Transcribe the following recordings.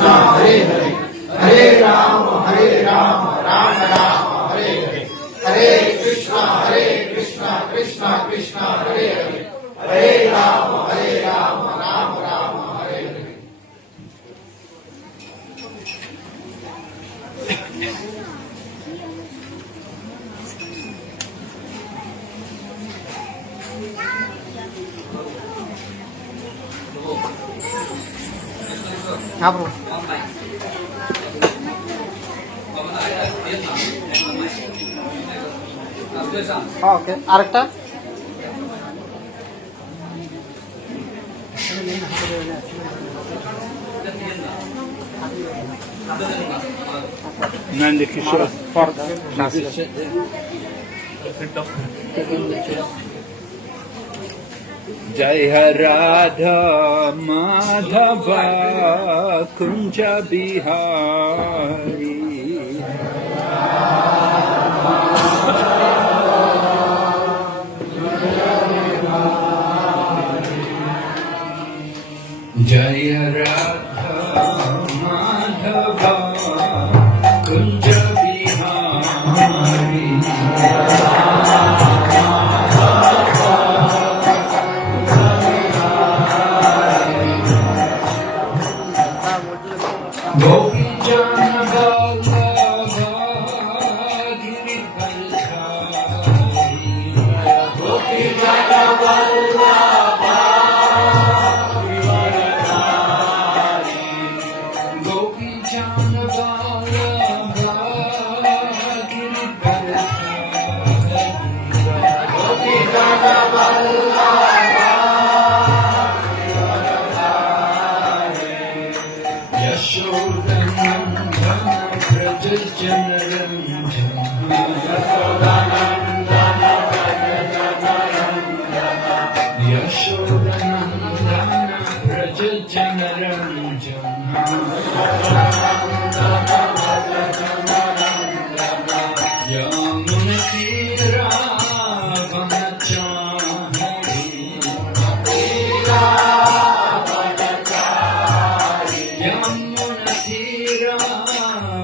Krishna Hare Hare Hare Ram Ram Ram Hare Hare Hare Krishna Krishna Krishna Hare Hare Hare Ram Ram Ram Hare Hare. हाँ bro okay आरेकटा Nandi Kishore for the translation. Jai Radha Madhava Kunja Bihari Jai Radha Madhava Kunja Bihari Gopi Jana Vallabha Giridhari Gopi Jana Vallabha Giridhari Gopi Jana Vallabha Giridhari Gopi Jana Vallabha Yashodanandana Braja Janaranjana Yashodanandana Braja Janaranjana Yamuna Tira Vanachari Yamuna Tira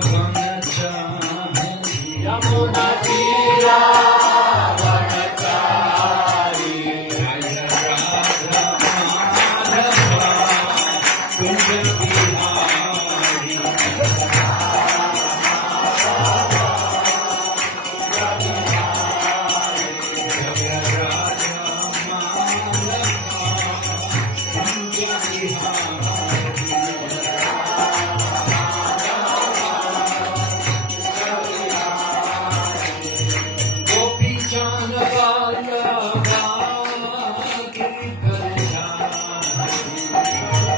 Vanachari Yamuna Tira Vanachari Jaya Radha Madhava Kunja Bihari Jaya Radha Madhava Kunja Bihari Gopi Jana Vallabha Giridhari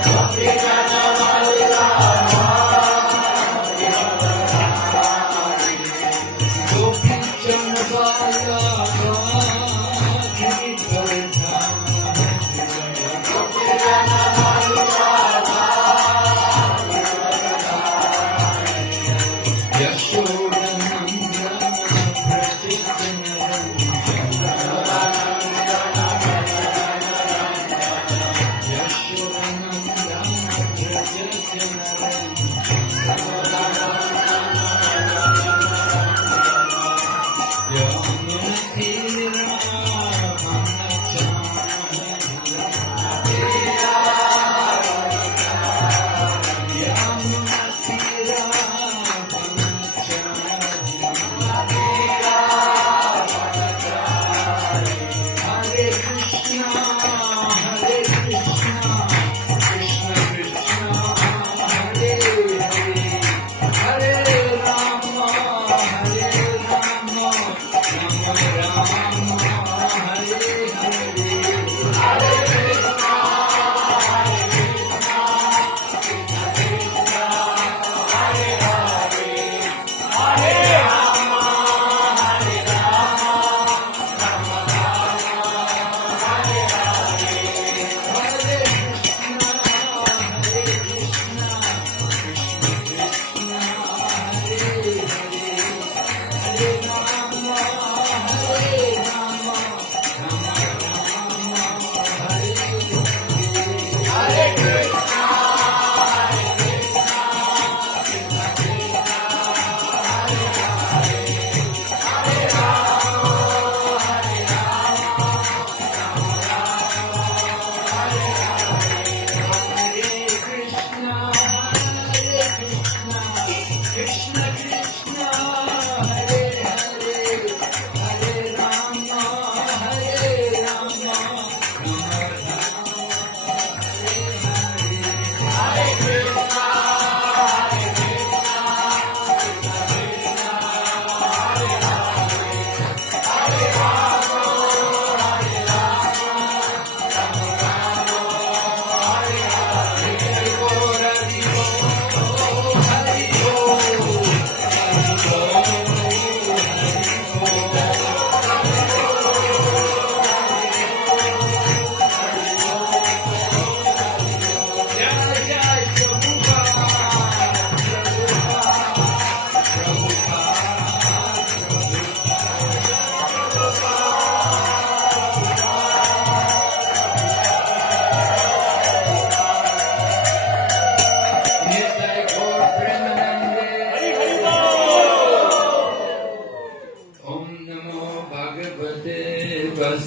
Gopi Jana Vallabha Gopi Jana Vallabha Giridhari Gopi Jana Vallabha Yashodanandana Braja Hare Krishna, Krishna Krishna, Hare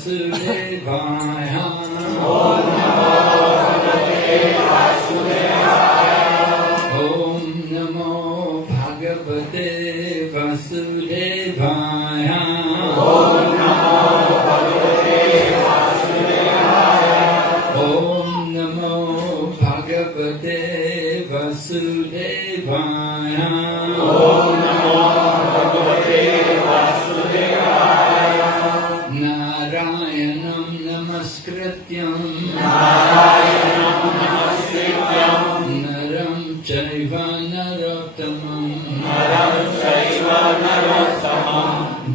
वासुदेवाय ॐ नमो भगवते वासुदेवाय ॐ नमो भगवते वासुदेवाय नारायणं नमस्कृत्यं नरं चैव नरोत्तमं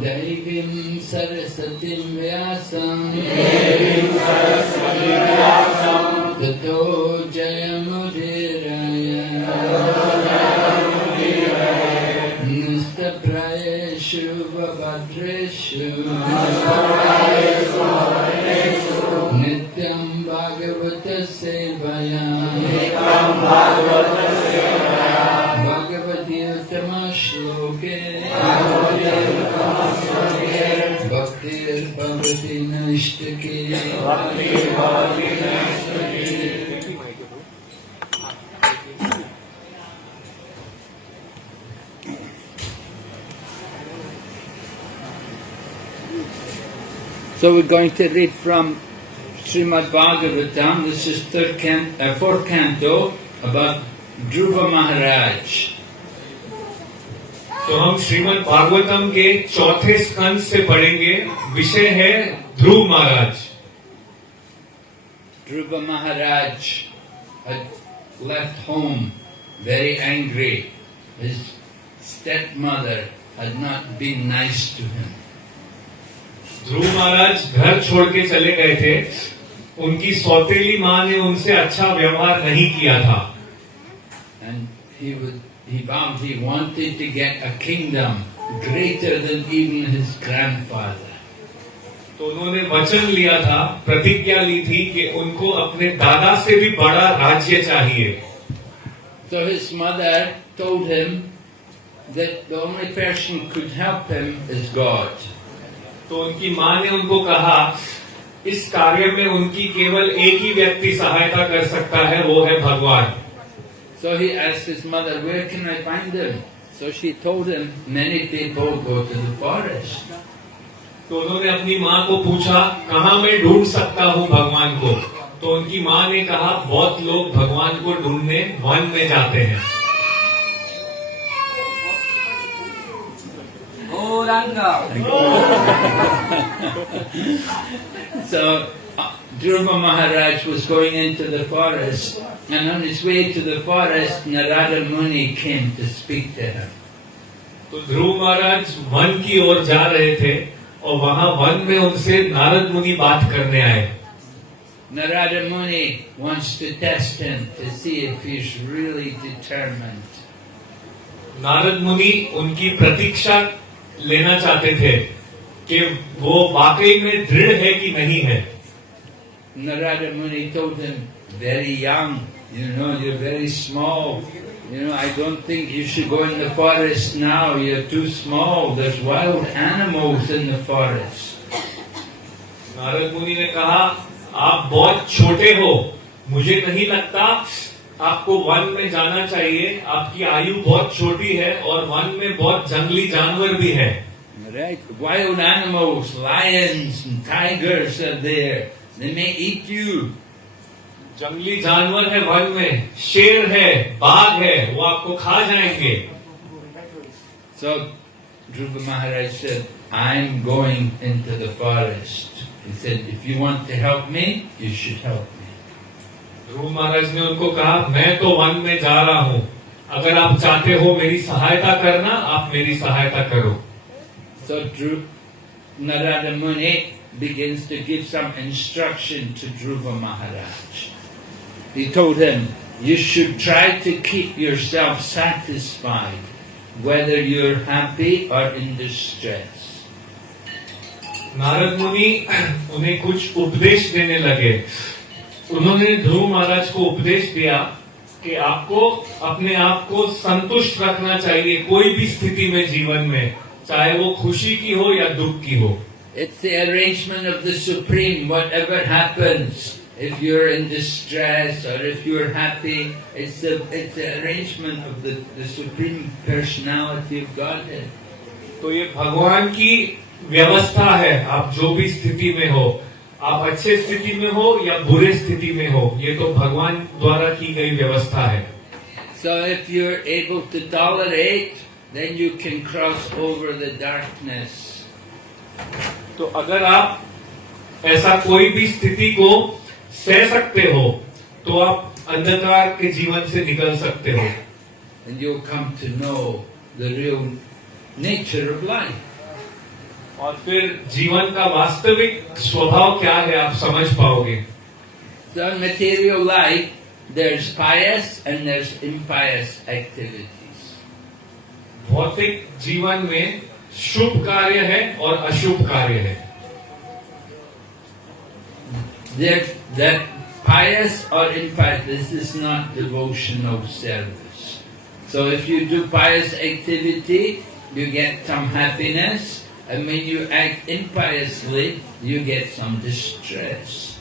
दैवीं सरस्वतीं व्यासं ततो जयमुदीरय निस्तप्रायेषु भद्रेषु नित्यं भागवत सेवया Bhagwati उत्तमश्लोके भक्तिर्भवति नैष्टिकी So we're going to read from Srimad Bhagavatam. This is fourth canto about Dhruva Maharaj. तो हम श्रीमद् भागवतम के चौथे स्कंद से पढ़ेंगे. विषय है ध्रुव महाराज. Dhruva Maharaj had left home very angry. His stepmother had not been nice to him. ध्रुव महाराज घर छोड़ के चले गए थे. उनकी सौतेली माँ ने उनसे अच्छा व्यवहार नहीं किया था. And he vowed he wanted to get a kingdom greater than even his grandfather. तो उन्होंने वचन लिया था, प्रतिज्ञा ली थी कि उनको अपने दादा से भी बड़ा राज्य चाहिए. So his mother told him that the only person who could help him is God. तो उनकी माँ ने उनको कहा, इस कार्य में उनकी केवल एक ही व्यक्ति सहायता कर सकता है, वो है भगवान. So he asked his mother, where can I find him? So she told him, many people go to the forest. तो उन्होंने अपनी माँ को पूछा, कहाँ मैं ढूंढ सकता हूँ भगवान को. तो उनकी माँ ने कहा, बहुत लोग भगवान को ढूंढने वन में जाते हैं. So Dhruva Maharaj was going into the forest, and on his way to the forest, Narada Muni came to speak to him. तो ध्रुव महाराज वन की ओर जा रहे थे और वहाँ वन में उनसे नारद मुनि बात करने आए. Narada Muni wants to test him to see if he's really determined. Narad मुनि उनकी प्रतीक्षा लेना चाहते थे कि वो वाकई में दृढ़ है कि नहीं है. Narada Muni told him, very young, you're very small. I don't think you should go in the forest now. You're too small. There's wild animals in the forest. Narad मुनि ने कहा, आप बहुत छोटे हो, मुझे नहीं लगता आपको वन में जाना चाहिए. आपकी आयु बहुत छोटी है और वन में बहुत जंगली जानवर भी है. Right? Wild animals, lions and tigers are there. They may eat you. जंगली जानवर है वन में, शेर है, बाघ है, वो आपको खा जाएंगे. So Dhruva Maharaj said, I'm going into the forest. He said, if you want to help me, you should help me. ध्रुव महाराज ने उनको कहा, मैं तो वन में जा रहा हूँ, अगर आप चाहते हो मेरी सहायता करना, आप मेरी सहायता करो. So Narada Muni begins to give some instruction to Dhruva Maharaj. He told him, you should try to keep yourself satisfied, whether you're happy or in distress. Narad मुनि उन्हें कुछ उपदेश देने लगे. उन्होंने ध्रुव महाराज को उपदेश दिया कि आपको अपने आप को संतुष्ट रखना चाहिए कोई भी स्थिति में जीवन में, चाहे वो खुशी की हो या दुख की हो. It's the arrangement of the Supreme. Whatever happens, if you're in distress or if you're happy, it's the arrangement of the Supreme Personality of Godhead. तो ये भगवान की व्यवस्था है। आप जो भी स्थिति में हो, आप अच्छे स्थिति में हो या बुरे स्थिति में हो, ये तो भगवान द्वारा की गई व्यवस्था है। So if you're able to tolerate, then you can cross over the darkness. तो अगर आप ऐसा कोई भी स्थिति को सह सकते हो, तो आप अंधकार के जीवन से निकल सकते हो। And you'll come to know the real nature of life. और फिर जीवन का वास्तविक स्वभाव क्या है आप समझ पाओगे। So in material life, there's pious and there's impious activities. भौतिक जीवन में शुभ कार्य है और अशुभ कार्य है। That pious or impious, this is not devotional service. So if you do pious activity, you get some happiness, and when you act impiously, you get some distress.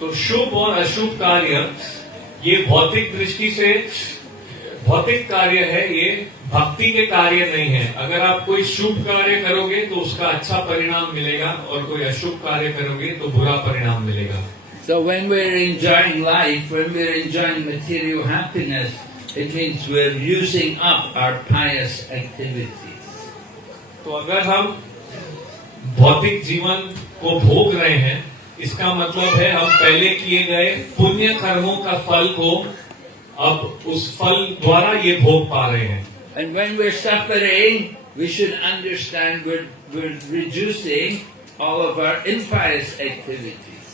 तो शुभ और अशुभ कार्य ये भौतिक दृष्टि से भौतिक कार्य है, ये भक्ति के कार्य नहीं है। अगर आप कोई शुभ कार्य करोगे तो उसका अच्छा परिणाम मिलेगा और कोई अशुभ कार्य करोगे तो बुरा परिणाम मिलेगा। So when we're enjoying life, when we're enjoying material happiness, it means we're using up our pious activities. तो अगर हम भौतिक जीवन को भोग रहे हैं, इसका मतलब है हम पहले किए गए पुण्य कर्मों का फल को अब उस फल द्वारा ये भोग पा रहे हैं। And when we're suffering, we should understand we're reducing all of our impious activities.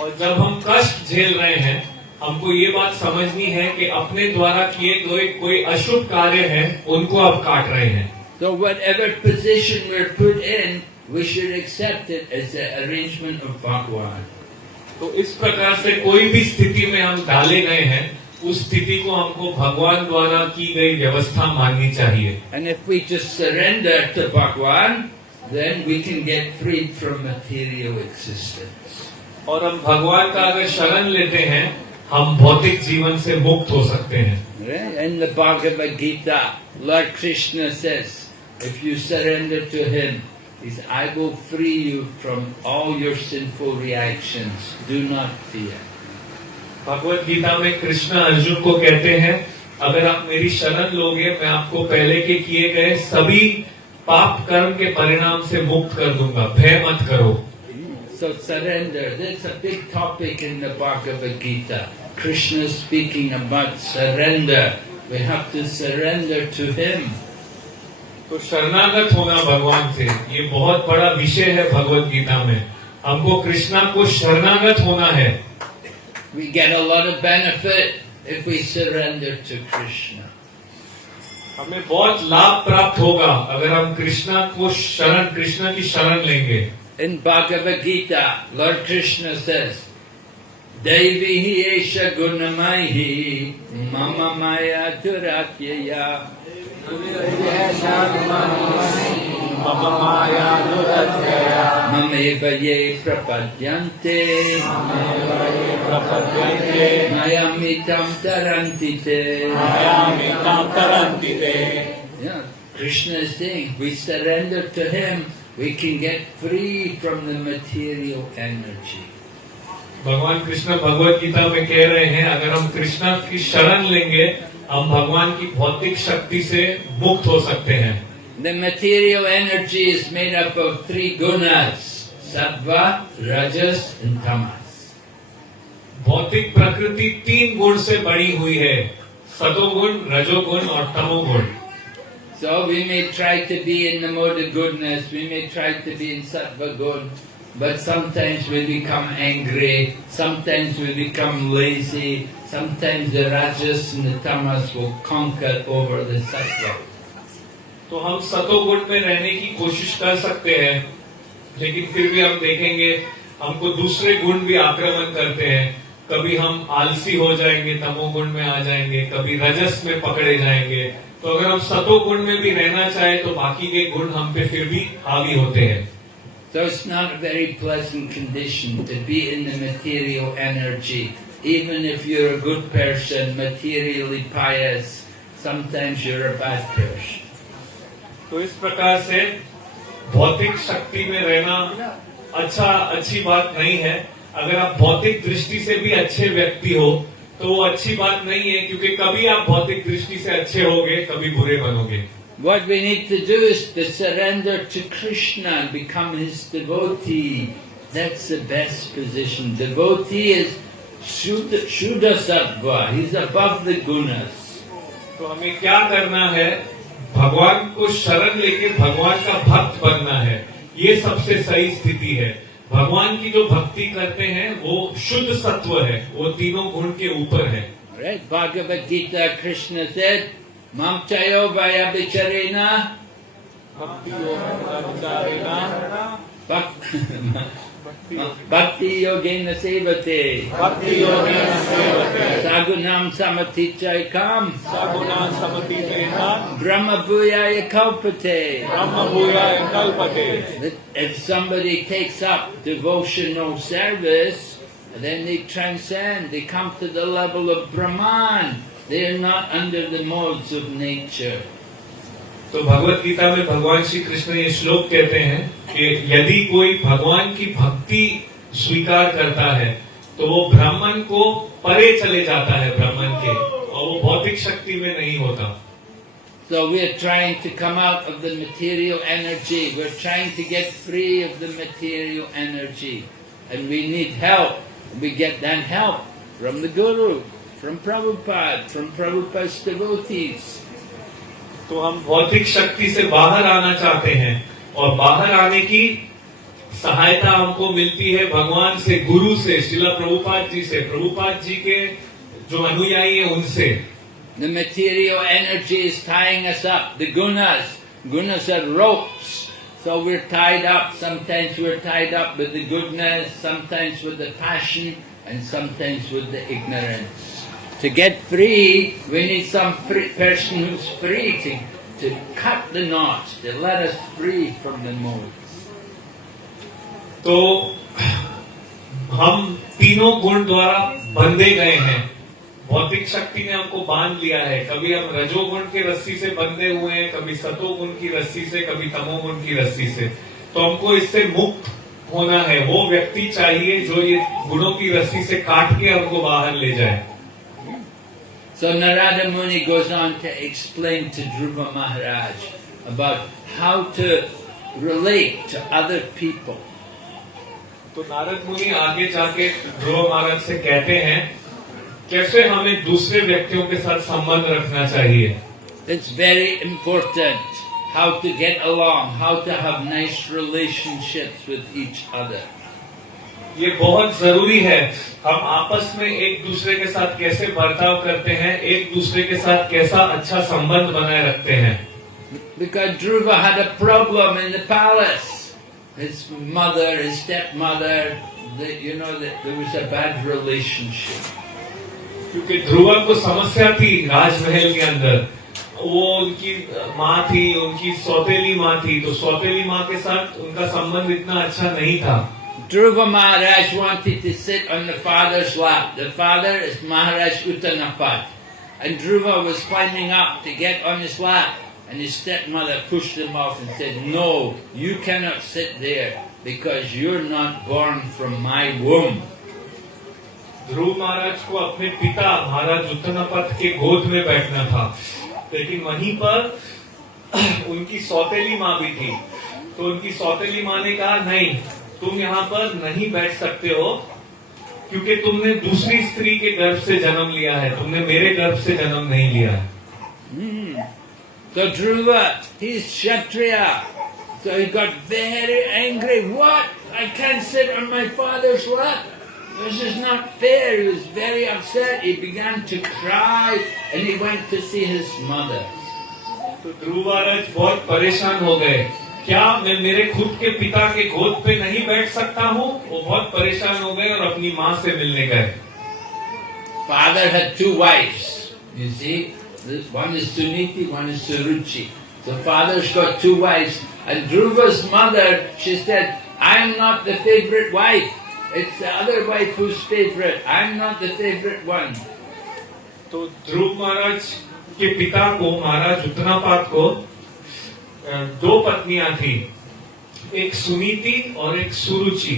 और जब हम कष्ट झेल रहे हैं, हमको ये बात समझनी है कि अपने द्वारा किए गए कोई अशुभ कार्य है, उनको आप काट रहे हैं। So whatever position we're put in, we should accept it as an arrangement of Bhagwan. तो इस प्रकार से कोई भी स्थिति में हम डाले गए हैं, उस स्थिति को हमको भगवान द्वारा की गई व्यवस्था माननी चाहिए। And if we just surrender to Bhagwan, then we can get freed from material existence. और हम भगवान का अगर शरण लेते हैं, हम भौतिक जीवन से मुक्त हो सकते हैं। In the Bhagavad Gita, Lord Krishna says, if you surrender to Him, I will free you from all your sinful reactions. Do not fear. Bhagavad Gita में कृष्ण अर्जुन को कहते हैं, अगर आप मेरी शरण लोगे, मैं आपको पहले के किए गए सभी पाप कर्म के परिणाम से मुक्त कर दूंगा, भय मत करो। So surrender. That's a big topic in the Bhagavad Gita. Krishna is speaking about surrender. We have to surrender to Him. तो शरणागत होना भगवान से, ये बहुत बड़ा विषय है भगवत गीता में। हमको कृष्णा को शरणागत होना है। We get a lot of benefit if we surrender to Krishna. हमें बहुत लाभ प्राप्त होगा अगर हम कृष्णा की शरण लेंगे। In Bhagavad Gita, Lord Krishna says, Devi esha gunamaihi mama maya duratyaya mameva ye prapadyante mayamitam tarantite. Yeah, Krishna is saying, we surrender to Him, we can get free from the material energy. भगवान कृष्ण भगवत गीता में कह रहे हैं, अगर हम कृष्ण की शरण लेंगे, हम भगवान की भौतिक शक्ति से मुक्त हो सकते हैं। The material energy is made up of 3 gunas, sattva, rajas and tamas. भौतिक प्रकृति 3 गुण से बनी हुई है, सतोगुण, रजोगुण और तमोगुण। So we may try to be in the mode of goodness, we may try to be in sattva gun, but sometimes we become angry, sometimes we become lazy, sometimes the rajas and the tamas will conquer over the sattva. तो हम सतोगुण में रहने की कोशिश कर सकते हैं, लेकिन फिर भी हम देखेंगे हमको दूसरे गुण भी आक्रमण करते हैं। कभी हम आलसी हो जाएंगे, तमोगुण में आ जाएंगे, कभी रजस में पकड़े जाएंगे। तो अगर हम सतोगुण में भी रहना चाहे तो बाकी के गुण हम पे फिर भी हावी होते हैं। So it's not a very pleasant condition to be in the material energy. Even if you're a good person, materially pious, sometimes you're a bad person. तो इस प्रकार से भौतिक शक्ति में रहना अच्छी बात नहीं है। अगर आप भौतिक दृष्टि से भी अच्छे व्यक्ति हो तो वो अच्छी बात नहीं है, क्योंकि कभी आप भौतिक दृष्टि से अच्छे होगे, कभी बुरे बनोगे। What we need to do is to surrender to Krishna and become his devotee. That's the best position. Devotee is Shuddha Sattva. He's above the gunas. तो हमें क्या करना है? भगवान को शरण लेके भगवान का भक्त बनना है। ये सबसे सही स्थिति है। भगवान की जो भक्ति करते हैं वो शुद्ध सत्व है, वो तीनों गुण के ऊपर है। Right? Bhagavad Gita, Krishna said, Mam chayo vaya bicharena Bhakti yogena sevate Sagunam samatichaikam Brahma bhuyaya kalpate. If somebody takes up devotional service, then they transcend, they come to the level of Brahman. They are not under the modes of nature. तो भगवत गीता में भगवान श्री कृष्ण ये श्लोक कहते हैं कि यदि कोई भगवान की भक्ति स्वीकार करता है तो वो ब्राह्मण को परे चले जाता है, ब्राह्मण के, और वो भौतिक शक्ति में नहीं होता। So we are trying to come out of the material energy. We are trying to get free of the material energy, and we need help. We get that help from the Guru, from Prabhupada, from Prabhupada's devotees. तो हम भौतिक शक्ति से बाहर आना चाहते हैं और बाहर आने की सहायता हमको मिलती है भगवान से, गुरु से, श्रीला प्रभुपाद जी से, प्रभुपाद जी के जो अनुयायी हैं उनसे। The material energy is tying us up. The gunas are ropes. So we're tied up. Sometimes we're tied up with the goodness, sometimes with the passion, and sometimes with the ignorance. To get free, we need some person who's free to cut the knots, to let us free from the modes. तो हम तीनों गुण द्वारा बंधे गए हैं। भौतिक शक्ति ने हमको बांध लिया है। कभी हम रजोगुण की रस्सी से बंधे हुए हैं, कभी सतोगुण की रस्सी से, कभी तमोगुण की रस्सी से। तो हमको इससे मुक्त होना है। वो व्यक्ति चाहिए जो ये गुणों की रस्सी से काट के हमको बाहर ले जाए। So Narada Muni goes on to explain to Dhruva Maharaj about how to relate to other people. तो नारद मुनि आगे जाके ध्रुव महाराज से कहते हैं कैसे हमें दूसरे व्यक्तियों के साथ संबंध रखना चाहिए। It's very important how to get along, how to have nice relationships with each other. ये बहुत जरूरी है। हम आपस में एक दूसरे के साथ कैसे बर्ताव करते हैं, एक दूसरे के साथ कैसा अच्छा संबंध बनाए रखते हैं। Because Dhruva had a problem in the palace. His mother, his stepmother, there was a bad relationship. क्योंकि ध्रुवा को समस्या थी राजमहल के अंदर। वो उनकी माँ थी, उनकी सौतेली माँ थी, तो सौतेली माँ के साथ उनका संबंध इतना अच्छा नहीं था। Dhruva Maharaj wanted to sit on the father's lap. The father is Maharaj Uttanapat. And Dhruva was climbing up to get on his lap. And his stepmother pushed him off and said, "No, you cannot sit there because you're not born from my womb." ध्रुव महाराज को अपने पिता महाराज उत्तनापत के गोद में बैठना था, लेकिन वहीं पर उनकी सौतेली माँ भी थी। तो उनकी सौतेली माँ ने कहा, नहीं, तुम यहाँ पर नहीं बैठ सकते हो क्योंकि तुमने दूसरी स्त्री के गर्भ से जन्म लिया है, तुमने मेरे गर्भ से जन्म नहीं लिया है। So Dhruva, he's Kshatriya. So he got very angry. What? I can't sit on my father's lap. This is not fair. He was very upset. He began to cry and he went to see his mother. तो ध्रुव महाराज बहुत परेशान हो गए। क्या मैं मेरे खुद के पिता के गोद पे नहीं बैठ सकता हूँ? वो बहुत परेशान हो गए और अपनी माँ से मिलने गए। Father had two wives. You see, one is Suniti, one is Suruchi. So father's got two wives. And Dhruva's mother, she said, I'm not the favorite wife. It's the other wife who's favorite. I'm not the favorite one. तो ध्रुव महाराज के पिता को, महाराज उत्तनापाद को दो पत्नियां थी, एक सुनीति और एक सुरुचि।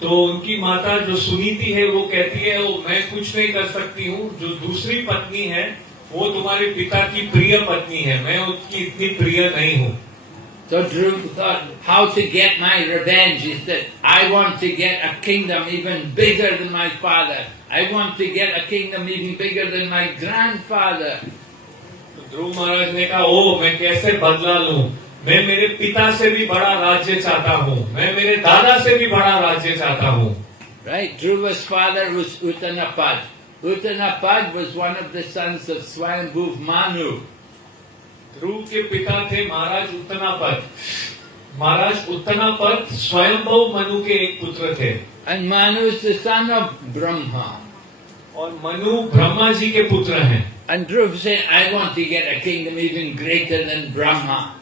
तो उनकी माता जो सुनीति है वो कहती है वो मैं कुछ नहीं कर सकती हूँ, जो दूसरी पत्नी है वो तुम्हारे पिता की प्रिय पत्नी है, मैं उसकी इतनी प्रिय नहीं हूँ। So Dhruv thought, how to get my revenge? He said, I want to get a kingdom even bigger than my father. I want to get a kingdom even bigger than my grandfather. तो ध्रुव महाराज ने कहा, ओ मैं कैसे बदला लूं? मैं मेरे पिता से भी बड़ा राज्य चाहता हूँ, मैं मेरे दादा से भी बड़ा राज्य चाहता हूँ। Right? Dhruva's father was Uttanapad. Uttanapad was one of the sons of Swayambhuv Manu. ध्रुव के पिता थे महाराज उत्तनापद। महाराज उत्तनापद स्वयंभव मनु के एक पुत्र थे। And Manu is the son of Brahma. और मनु ब्रह्मा जी के पुत्र हैं। And Dhruv said, I want to get a kingdom even greater than Brahma.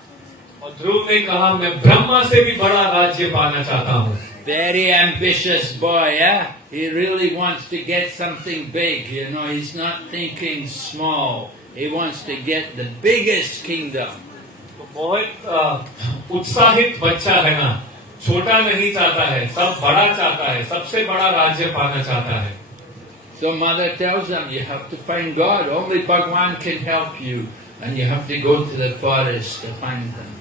और ध्रुव ने कहा मैं ब्रह्मा से भी बड़ा राज्य पाना चाहता हूँ। Very ambitious boy, yeah? He really wants to get something big, you know, he's not thinking small. He wants to get the biggest kingdom. तो बहुत उत्साहित बच्चा है ना, छोटा नहीं चाहता है, सब बड़ा चाहता है, सबसे बड़ा राज्य पाना चाहता है। So mother tells him, you have to find God, only Bhagwan can help you. And you have to go to the forest to find him.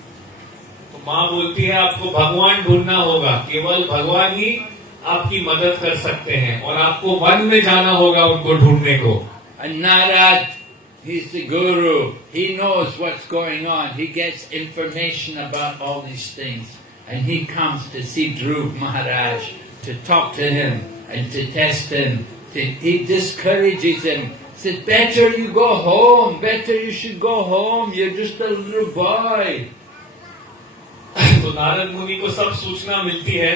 तो माँ बोलती है आपको भगवान ढूंढना होगा, केवल भगवान ही आपकी मदद कर सकते हैं और आपको वन में जाना होगा उनको ढूंढने को। And Narad, he's the guru. He knows what's going on. He gets information about all these things. And he comes to see Dhruv Maharaj, to talk to him and to test him. He discourages him. Says, better you go home. Better you should go home. You're just a little boy. तो नारद मुनि को सब सूचना मिलती है।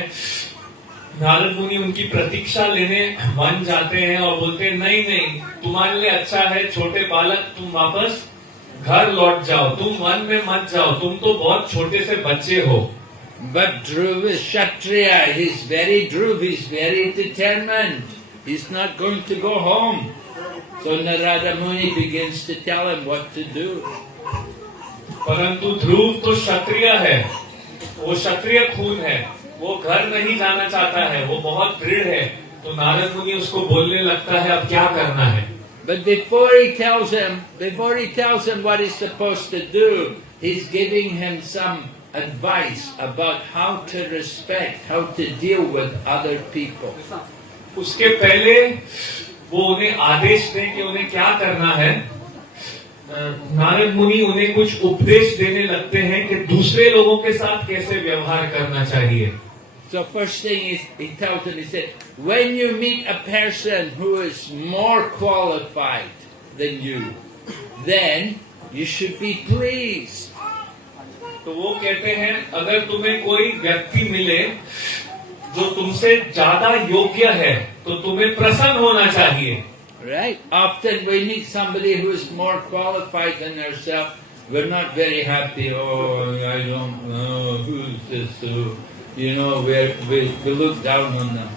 नारद मुनि उनकी प्रतीक्षा लेने वन जाते हैं और बोलते हैं नहीं नहीं, तुम्हारे लिए अच्छा है छोटे बालक, तुम वापस घर लौट जाओ, तुम वन में मत जाओ, तुम तो बहुत छोटे से बच्चे हो। But Dhruv is Kshatriya. He's very determined. He's not going to go home. So Narada Muni begins to tell him what to do. परंतु ध्रुव तो क्षत्रिय है, वो क्षत्रिय खून है, वो घर नहीं जाना चाहता है, वो बहुत दृढ़ है। तो नारद मुनि उसको बोलने लगता है अब क्या करना है। But before he tells him what he's supposed to do, he's giving him some advice about how to respect, how to deal with other people. उसके पहले वो उन्हें आदेश दें कि उन्हें क्या करना है। नारद मुनि उन्हें कुछ उपदेश देने लगते हैं कि दूसरे लोगों के साथ कैसे व्यवहार करना चाहिए। So first thing is, he tells him, he said, when you meet a person who is more qualified than you, then you should be pleased. तो वो कहते हैं अगर तुम्हें कोई व्यक्ति मिले जो तुमसे ज्यादा योग्य है तो तुम्हें प्रसन्न होना चाहिए। Right? Often we meet somebody who is more qualified than ourselves. We're not very happy. Oh, I don't know who's this. You know, we look down on them.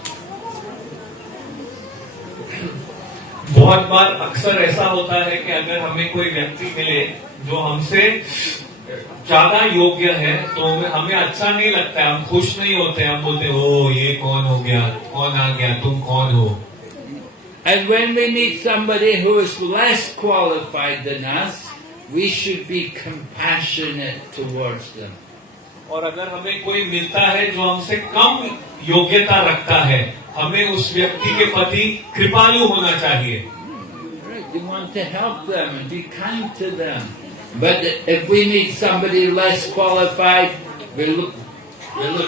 बहुत बार अक्सर ऐसा होता है कि अगर हमें कोई व्यक्ति मिले जो हमसे ज्यादा योग्य है तो हमें अच्छा नहीं लगता है, हम खुश नहीं होते, हम बोलते हो ये कौन हो गया, कौन आ गया, तुम कौन हो। And when we meet somebody who is less qualified than us, we should be compassionate towards them. और अगर हमें कोई मिलता है जो हमसे कम योग्यता रखता है, हमें उस व्यक्ति के प्रति कृपालु होना चाहिए। Right? You want to help them and be kind to them. But if we meet somebody less qualified, we look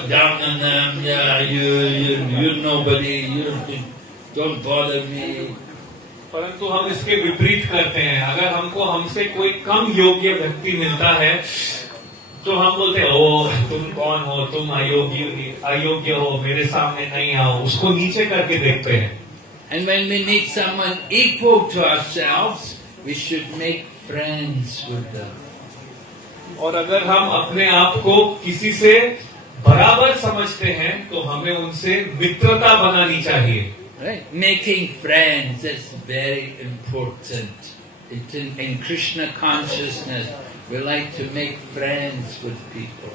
down on them. Yeah, you're nobody. Don't bother me. परंतु हम इसके विपरीत करते हैं। अगर हमको हमसे कोई कम योग्य व्यक्ति मिलता है तो हम बोलते हैं ओ तुम कौन हो, तुम अयोग्य हो, मेरे सामने नहीं आओ, उसको नीचे करके देखते हैं। And when we meet someone equal to ourselves, we should make friends with them. और अगर हम अपने आप को किसी से बराबर समझते हैं तो हमें उनसे मित्रता बनानी चाहिए। Right? Making friends is very important. It's in Krishna consciousness, we like to make friends with people.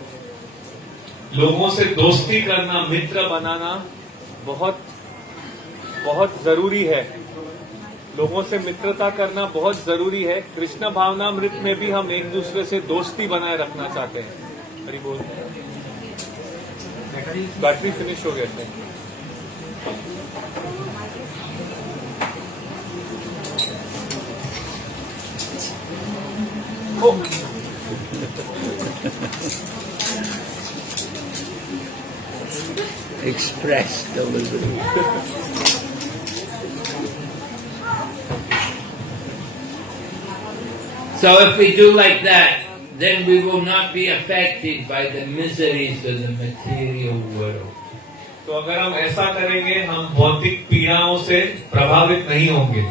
लोगों से दोस्ती करना, मित्र बनाना बहुत बहुत जरूरी है। लोगों से मित्रता करना बहुत जरूरी है। कृष्ण भावनामृत में भी हम एक दूसरे से दोस्ती बनाए रखना चाहते हैं। हरि बोल। बैटरी फिनिश हो गए थे। Express delivery. So if we do like that, then we will not be affected by the miseries of the material world. तो अगर हम ऐसा करेंगे, हम भौतिक पीड़ाओं से प्रभावित नहीं होंगे।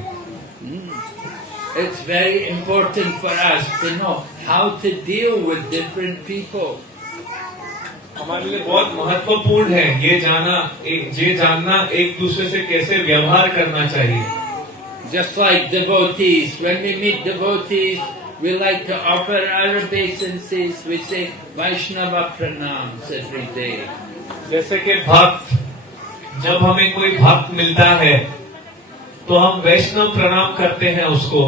It's very important for us to know how to deal with different people. हमारे लिए बहुत महत्वपूर्ण है ये जानना एक दूसरे से कैसे व्यवहार करना चाहिए। Just like devotees, when we meet devotees, we like to offer our obeisances. We say Vaishnava pranams every day. जैसे कि भक्त, जब हमें कोई भक्त मिलता है तो हम वैष्णव प्रणाम करते हैं उसको,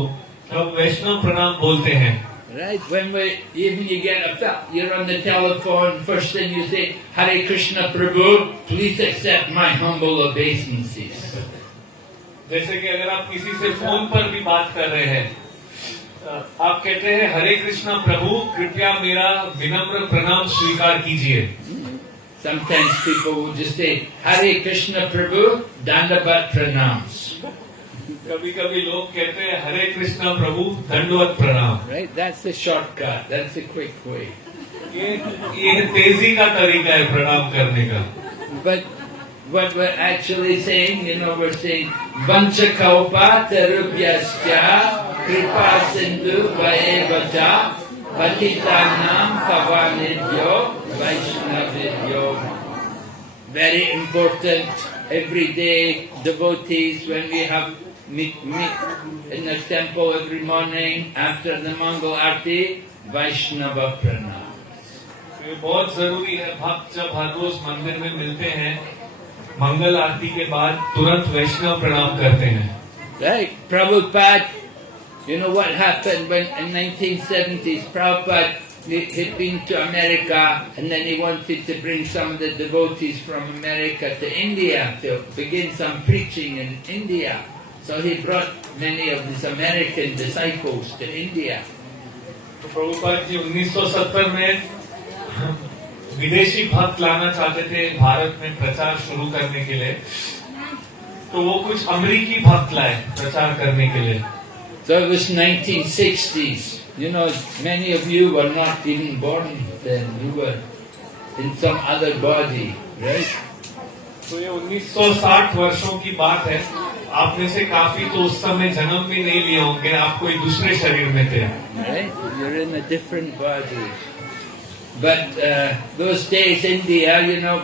हम वैष्णव प्रणाम बोलते हैं। Right? When you get you're on the telephone, first thing you say, Hare Krishna Prabhu, please accept my humble obeisances. जैसे कि अगर आप किसी से फोन पर भी बात कर रहे हैं, आप कहते हैं हरे कृष्णा प्रभु, कृपया मेरा विनम्र प्रणाम स्वीकार कीजिए। Sometimes people will just say, Hare Krishna Prabhu, Dandavat pranams. कभी कभी लोग कहते हैं हरे कृष्णा प्रभु, दंडवत प्रणाम। Right? That's the shortcut. That's the quick way. ये तेजी का तरीका है प्रणाम करने का। But what we're actually saying, we're saying, Vanchakalpa tarubhyascha kripa sindhu vaevacha patitanam pavanebhyo vaishnavibhyo. Very important. Every day, devotees, when we have meet in the temple every morning after the Mangal Aarti, Vaishnava pranam. ये बहुत जरूरी है। भक्त जब हर रोज मंदिर में मिलते हैं, मंगल आरती के बाद तुरंत वैष्णव प्रणाम करते हैं। Right? Prabhupada, what happened when in 1970s, Prabhupada, he'd been to America and then he wanted to bring some of the devotees from America to India to begin some preaching in India. So he brought many of his American disciples to India. तो प्रभुपाद जी 1970 में विदेशी भक्त लाना चाहते थे भारत में प्रचार शुरू करने के लिए, तो वो कुछ अमेरिकी भक्त लाए प्रचार करने के लिए। So it was 1960s. Many of you were not even born then. You were in some other body, right? तो ये 1960 वर्षों की बात है। आप में से काफी तो उस समय जन्म भी नहीं लिए होंगे, आप कोई दूसरे शरीर में थे। Right? You're in a different body. But those days India,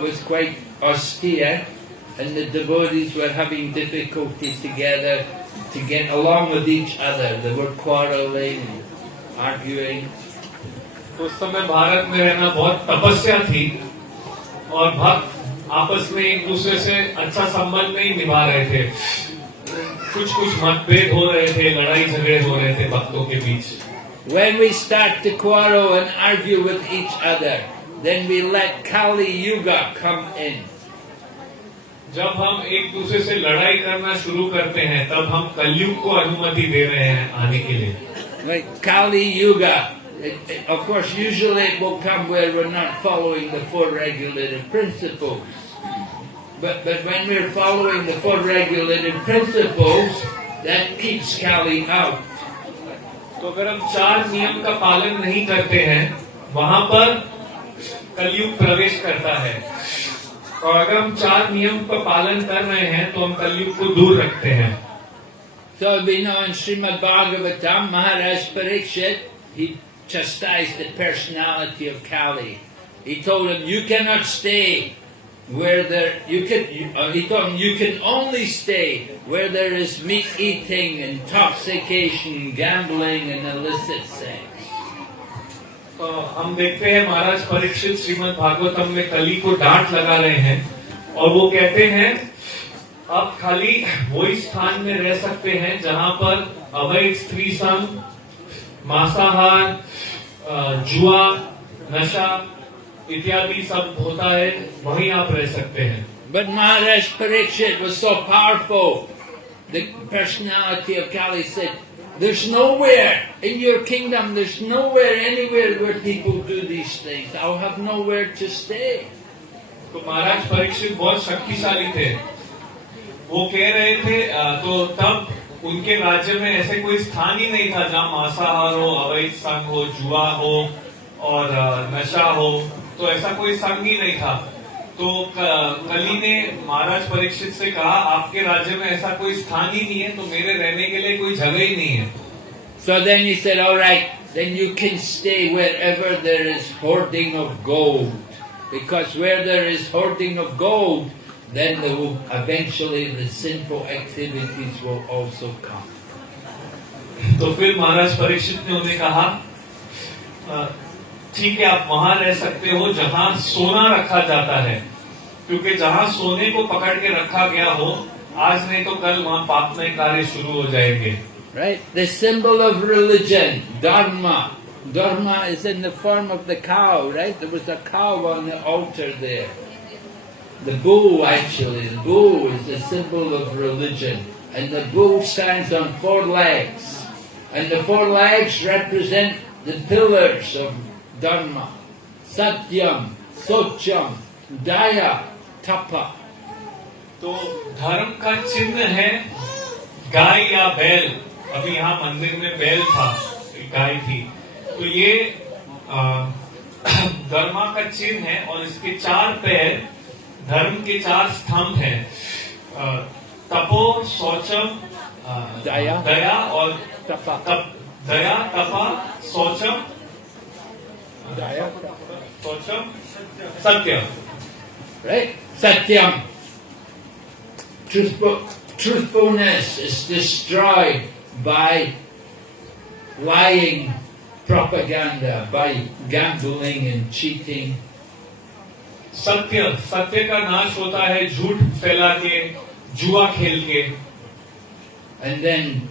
was quite austere, and the devotees were having difficulty together to get along with each other. They were quarreling, arguing. तो उस समय भारत में रहना बहुत तपस्या थी और भक्त आपस में एक दूसरे से अच्छा संबंध नहीं निभा रहे थे। कुछ मतभेद हो रहे थे, लड़ाई झगड़े हो रहे थे भक्तों के बीच। When we start to quarrel and argue with each other, then we let Kali Yuga come in. जब हम एक दूसरे से लड़ाई करना शुरू करते हैं, तब हम कलयुग को अनुमति दे रहे हैं आने के लिए। Like Kali Yuga, of course, usually it will come where we're not following the four regulative principles. But when we're following the four regulative principles, that keeps Kali out. तो अगर हम 4 नियम का पालन नहीं करते हैं, वहाँ पर कलयुग प्रवेश करता है। और अगर हम 4 नियम का पालन कर रहे हैं, तो हम कलयुग को दूर रखते हैं। So we know in Srimad Bhagavatam, Maharaj Parikshit, he chastised the personality of Kali. He told him, you cannot stay where there, he told him, you can only stay where there is meat eating, intoxication, gambling and illicit sex. तो हम देखते हैं महाराज परीक्षित श्रीमद् भागवतम में कली को डांट लगा रहे हैं और वो कहते हैं आप खाली वही स्थान में रह सकते हैं जहां पर अवैध स्त्री संग, मांसाहार, जुआ, नशा इत्यादि सब होता है, वहीं आप रह सकते हैं. But Maharaj Parikshit was so powerful. The personality of Kali said, there's nowhere in your kingdom, there's nowhere, anywhere where people do these things. I'll have nowhere to stay. तो महाराज परीक्षित बहुत शक्तिशाली थे. वो कह रहे थे तो तब उनके राज्य में ऐसे कोई स्थान ही नहीं था जहाँ मांसाहार हो, अवैध संग हो, जुआ हो और नशा हो. तो ऐसा कोई संग ही नहीं था. तो कली ने महाराज परीक्षित से कहा आपके राज्य में ऐसा कोई स्थान ही नहीं है, तो मेरे रहने के लिए कोई जगह ही नहीं है. So then he said, all right, then you can stay wherever there is hoarding of gold. Because where there is hoarding of gold, then there will, eventually the sinful activities will also come. तो फिर महाराज परीक्षित ने उन्हें कहा ठीक है आप वहां रह सकते हो जहां सोना रखा जाता है, क्योंकि जहां सोने को पकड़ के रखा गया हो, आज नहीं तो कल वहां पापमय कार्य शुरू हो जाएंगे. Right? The symbol of religion, dharma. Dharma is in the form of the cow, right? There was a cow on the altar there. The bull, actually, the bull is the symbol of religion. And the bull stands on 4 legs. And the 4 legs represent the pillars of Dharma. Satyam, Socham, Daya, Tapa. तो धर्म का चिन्ह है गाय या बैल. अभी यहाँ मंदिर में बैल था, गाय थी. तो ये धर्म का चिन्ह है और इसके 4 पैर धर्म के 4 स्तंभ हैं. तपो, शौचम, दया और दया, तपा, शौचम, शौचम, सत्य. Right? Satyam. Truthfulness is destroyed by lying propaganda, by gambling and cheating. सत्य का नाश होता है झूठ फैला के, जुआ खेल के. And then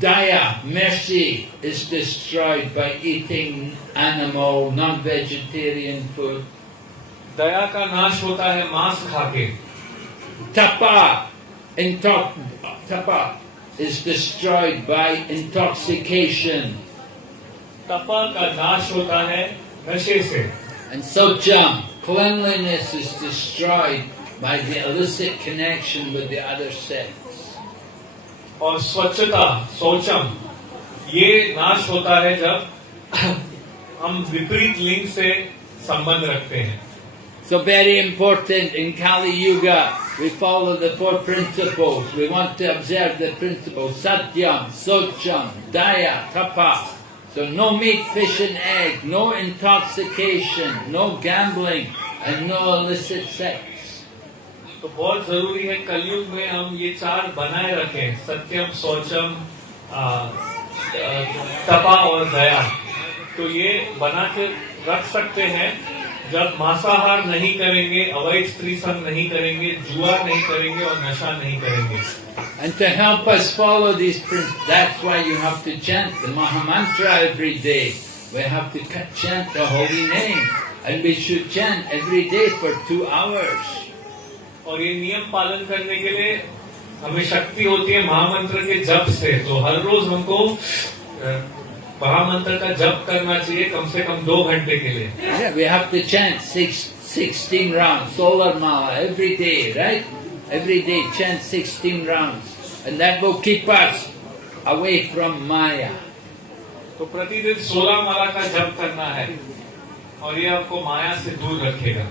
Daya, mercy, is destroyed by eating animal, non-vegetarian food. दया का नाश होता है मांस खाके. Tapa is destroyed by intoxication. तपा का नाश होता है नशे से. And Socham, cleanliness, is destroyed by the illicit connection with the other sex. और स्वच्छता, शौचम, ये नाश होता है जब हम विपरीत लिंग से संबंध रखते हैं. So very important in Kali Yuga, we follow the 4 principles. We want to observe the principles: Satyam, Socham, Daya, Tapa. So no meat, fish and egg, no intoxication, no gambling and no illicit sex. तो बहुत जरूरी है कलयुग में हम ये 4 बनाए रखें: सत्यम, शौचम, तपा और दया. तो ये बना के रख सकते हैं जब मांसाहार नहीं करेंगे, अवैध स्त्री संग नहीं करेंगे, जुआ नहीं करेंगे और नशा नहीं करेंगे. And to help us follow these principles, that's why you have to chant the Mahamantra every day. We have to chant the holy name, and we should chant every day for 2 hours. और ये नियम पालन करने के लिए हमें शक्ति होती है महामंत्र के जप से. तो हर रोज हमको महामंत्र का जप करना चाहिए कम से कम 2 घंटे के लिए. Yeah, we have to chant 16 rounds, solar mala, every day, right? Every day chant 16 rounds, and that will keep us away from Maya. तो प्रतिदिन 16 माला का जप करना है और ये आपको माया से दूर रखेगा.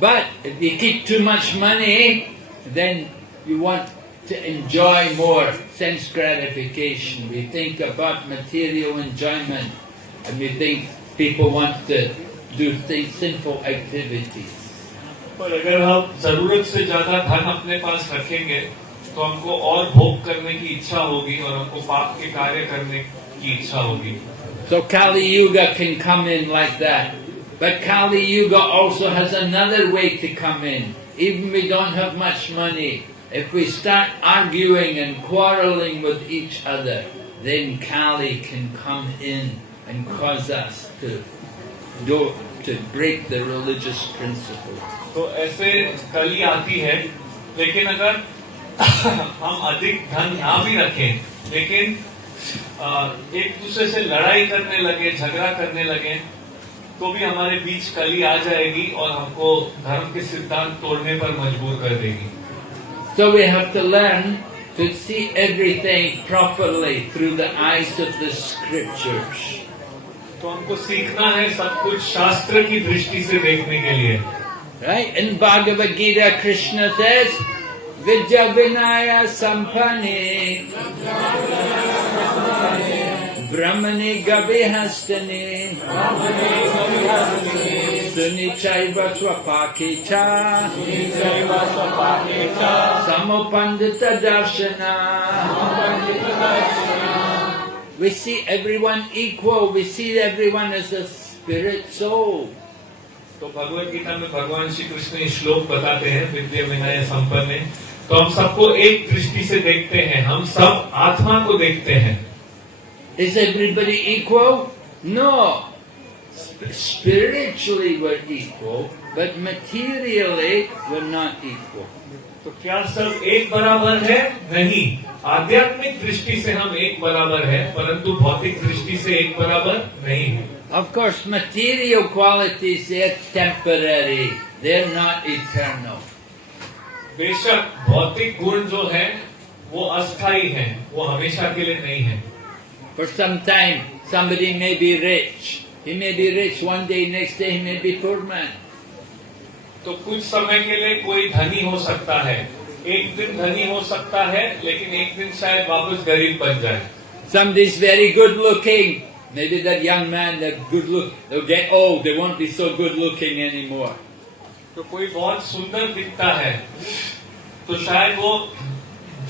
But if you keep too much money, then you want to enjoy more sense gratification. We think about material enjoyment, and we think people want to do these sinful activities. पर अगर हम जरूरत से ज्यादा धन अपने पास रखेंगे तो हमको और भोग करने की इच्छा होगी और हमको पाप के कार्य करने की इच्छा होगी. So Kali Yuga can come in like that. But Kali Yuga also has another way to come in. Even we don't have much money. If we start arguing and quarreling with each other, then Kali can come in and cause us to break the religious principle. तो ऐसे कली आती है, लेकिन अगर हम अधिक धन ना भी रखें, लेकिन एक दूसरे से लड़ाई करने लगे, झगड़ा करने लगे, तो भी हमारे बीच कली आ जाएगी और हमको धर्म के सिद्धांत तोड़ने पर मजबूर कर देगी. So we have to learn to see everything properly through the eyes of the scriptures. तो हमको सीखना है सब कुछ शास्त्र की दृष्टि से देखने के लिए. Right? In Bhagavad Gita, Krishna says, Vidya Vinaya Sampane Brahmani Gabihastane Sunichaiva Swapakicha Samopandita Darshana. We see everyone equal. We see everyone as a spirit soul. तो भगवत गीता में भगवान श्री कृष्ण ये श्लोक बताते हैं, विद्या विनय संपन्न. तो हम सबको एक दृष्टि से देखते हैं, हम सब आत्मा को देखते हैं. Is everybody equal? No. Spiritually we're equal, but materially we're not equal. तो क्या सब एक बराबर है? नहीं. आध्यात्मिक दृष्टि से हम एक बराबर है, परंतु भौतिक दृष्टि से एक बराबर नहीं है. Of course, material qualities, they're temporary. They're not eternal. बेशक भौतिक गुण जो है वो अस्थायी हैं, वो हमेशा के लिए नहीं है. For some time, somebody may be rich. He may be rich one day, next day he may be poor man. तो कुछ समय के लिए कोई धनी हो सकता है, एक दिन धनी हो सकता है, लेकिन एक दिन शायद वापस गरीब बन जाए. Somebody's very good looking. Maybe that young man, that good look, they'll get old. They won't be so good looking anymore. तो कोई बहुत सुंदर दिखता है, तो शायद वो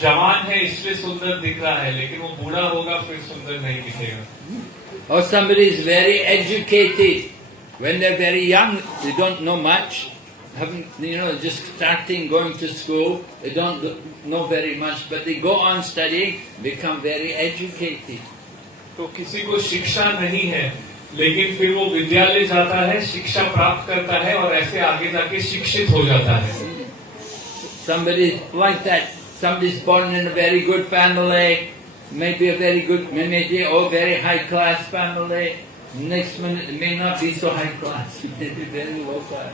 जवान है इसलिए सुंदर दिख रहा है, लेकिन वो बूढ़ा होगा फिर सुंदर नहीं दिखेगा. Or somebody is very educated. When they're very young, they don't know much. Just starting going to school, they don't know very much, but they go on studying, become very educated. तो किसी को शिक्षा नहीं है, लेकिन फिर वो विद्यालय जाता है, शिक्षा प्राप्त करता है और ऐसे आगे जाके शिक्षित हो जाता है. Somebody like that. Somebody's born in a very good family, maybe a very high class family. Next minute it may not be so high class, it may be very low class.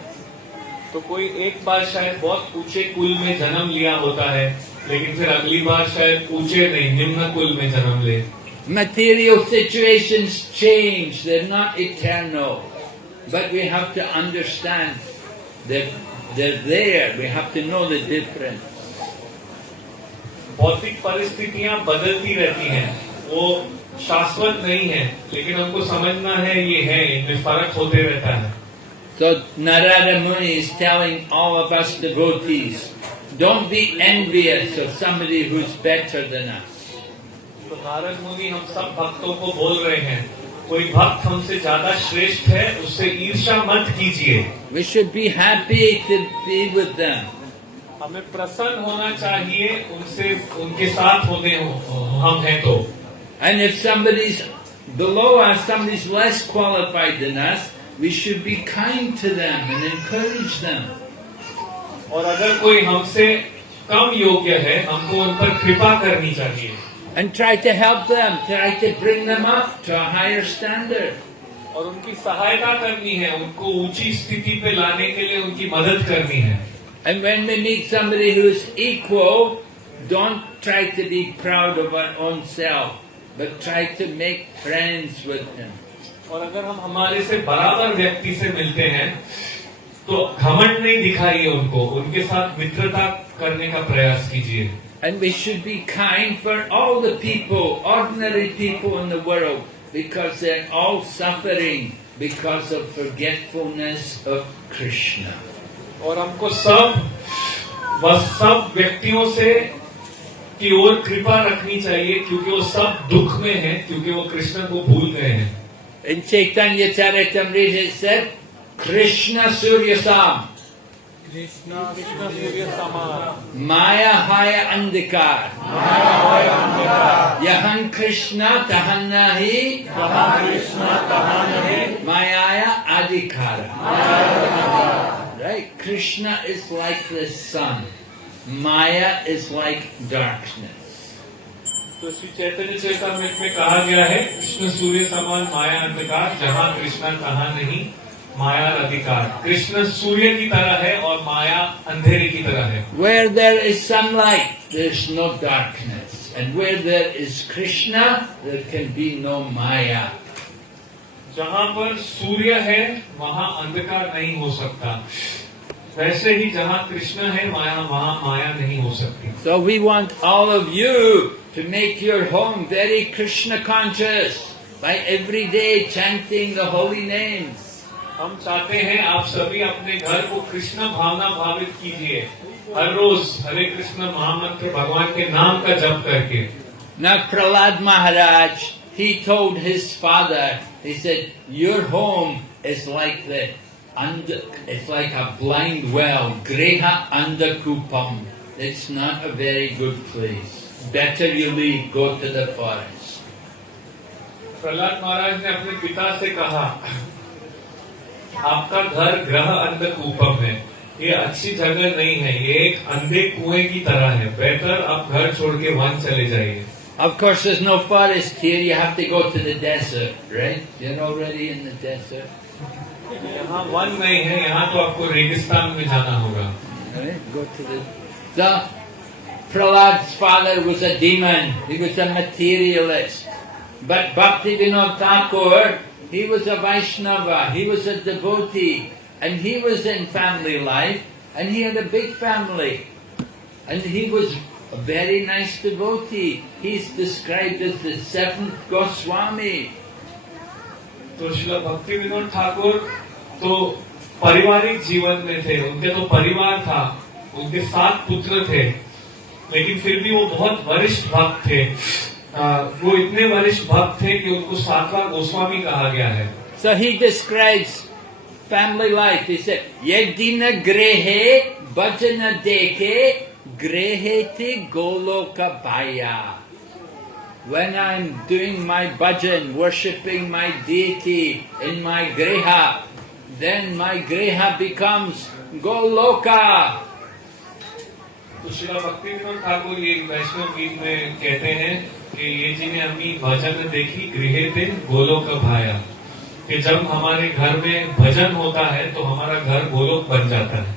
तो कोई एक बार शायद बहुत ऊंचे कुल में जन्म लिया होता है, लेकिन फिर अगली बार शायद ऊंचे नहीं, निम्न कुल में जन्म ले. Material situations change, they're not eternal. But we have to understand that they're there, we have to know the difference. भौतिक परिस्थितियां बदलती रहती हैं, वो शाश्वत नहीं है, लेकिन हमको समझना है ये है, इनमें फर्क होते रहता है. So Narada Muni is telling all of us devotees, don't be envious of somebody who's better than us. तो नारद मुनि हम सब भक्तों को बोल रहे हैं, कोई भक्त हमसे ज्यादा श्रेष्ठ है, उससे ईर्ष्या मत कीजिए. We should be happy to be with them. हमें प्रसन्न होना चाहिए उनसे, उनके साथ होने हम हैं तो. And if somebody's below us, somebody's less qualified than us, we should be kind to them and encourage them. और अगर कोई हमसे कम योग्य है, हमको उन पर कृपा करनी चाहिए. And try to help them, try to bring them up to a higher standard. और उनकी सहायता करनी है, उनको ऊंची स्थिति पे लाने के लिए उनकी मदद करनी है. And when we meet somebody who's equal, don't try to be proud of our own self, but try to make friends with him. और अगर हम हमारे से बराबर व्यक्ति से मिलते हैं, तो घमंड नहीं दिखाइए उनको, उनके साथ मित्रता करने का प्रयास कीजिए. And we should be kind for all the people, ordinary people in the world, because they're all suffering because of forgetfulness of Krishna. और हमको सब व्यक्तियों से की ओर कृपा रखनी चाहिए, क्योंकि वो सब दुख में हैं, क्योंकि वो कृष्ण को भूल गए हैं। In Chaitanya Charitamrita it said, Krishna Suryasam, Maya Haya Andikar, Yahan Krishna Tahan Nahi, Mayaya Adhikara. Right? Krishna is like the sun. Maya is like darkness. तो श्री चैतन्य चरितामृत में कहा गया है, कृष्ण सूर्य समान माया अंधकार, जहाँ कृष्ण तहाँ नहीं माया अधिकार। कृष्ण सूर्य की तरह है और माया अंधेरे की तरह है। Where there is sunlight, there is no darkness, and where there is Krishna, there can be no Maya. जहाँ पर सूर्य है वहाँ अंधकार नहीं हो सकता, वैसे ही जहाँ कृष्ण है वहाँ माया नहीं हो सकती। So we want all of you to make your home very Krishna conscious by every day chanting the holy names. हम चाहते हैं आप सभी अपने घर को कृष्ण भावना भावित कीजिए, हर रोज हरे कृष्ण महामंत्र भगवान के नाम का जप करके। Now Prahlad Maharaj, he told his father, he said, your home is like it's like a blind well, Greha Andakupam. It's not a very good place. Better you leave, go to the forest. Prahlad महाराज ने अपने पिता से कहा, आपका घर ग्रह अंधकूपम है, ये अच्छी जगह नहीं है, ये एक अंधे कुएं की तरह है, बेहतर आप घर छोड़ के वन चले जाइए। Of course there's no forest here, you have to go to the desert, right? You're already in the desert. यहाँ वन नहीं है, यहाँ तो आपको रेगिस्तान में जाना होगा। Right? Go to the Prahlad's father was a demon. He was a materialist. But Bhaktivinoda Thakur, he was a Vaishnava. He was a devotee. And he was in family life. And he had a big family. And he was a very nice devotee. He's described as the seventh Goswami. तो श्रील भक्ति विनोद ठाकुर तो पारिवारिक जीवन में थे, उनके तो परिवार था, उनके 7 पुत्र थे, लेकिन फिर भी वो बहुत वरिष्ठ भक्त थे। वो इतने वरिष्ठ भक्त थे कि उनको 7वां गोस्वामी कहा गया है। So he describes family life. He said, Yedina grehe bhajana deke grehete goloka bhaya. When I'm doing my bhajan, worshipping my deity in my greha, then my greha becomes Goloka. तो श्रील भक्ति विनोद ठाकुर ये वैष्णव गीत में कहते हैं कि ये जी ने अपनी भजन देखी गृह थे गोलोक भाया, कि जब हमारे घर में भजन होता है तो हमारा घर गोलोक बन जाता है।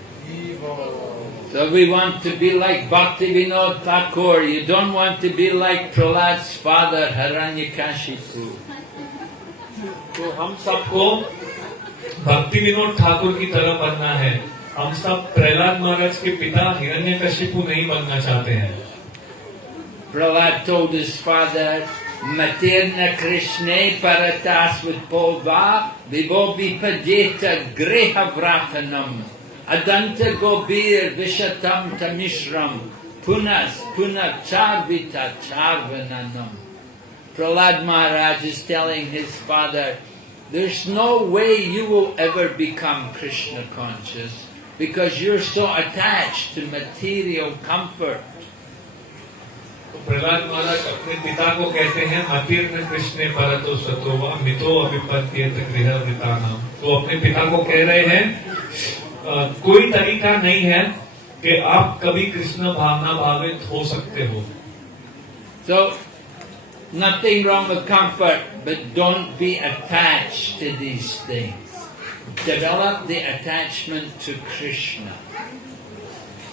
So we want to be like Bhaktivinoda Thakur. You don't want to be like Prahlad's father, Hiranyakashipu. तो हम सबको भक्ति विनोद ठाकुर की तरह बनना है। हम सब प्रहलाद महाराज के पिता हिरण्यकशिपु नहीं बनना चाहते हैं। Prahlad told his father, Materna Krishne paratasvitpova vibobi padeta greha vratanam adanta gobir vishatam tamishram punas charvita charvananam. Prahlad Maharaj is telling his father, there's no way you will ever become Krishna conscious because you're so attached to material comfort. तो प्रहलाद महाराज अपने पिता को कहते हैं मतीर्ण कृष्ण परतो सत्रोवा मितो अभिपत्येत गृह वृतानाम। तो अपने पिता को कह रहे हैं कोई तरीका नहीं है कि आप कभी कृष्ण भावना भावित हो सकते हो। So nothing wrong with comfort, but don't be attached to these things. Develop the attachment to Krishna.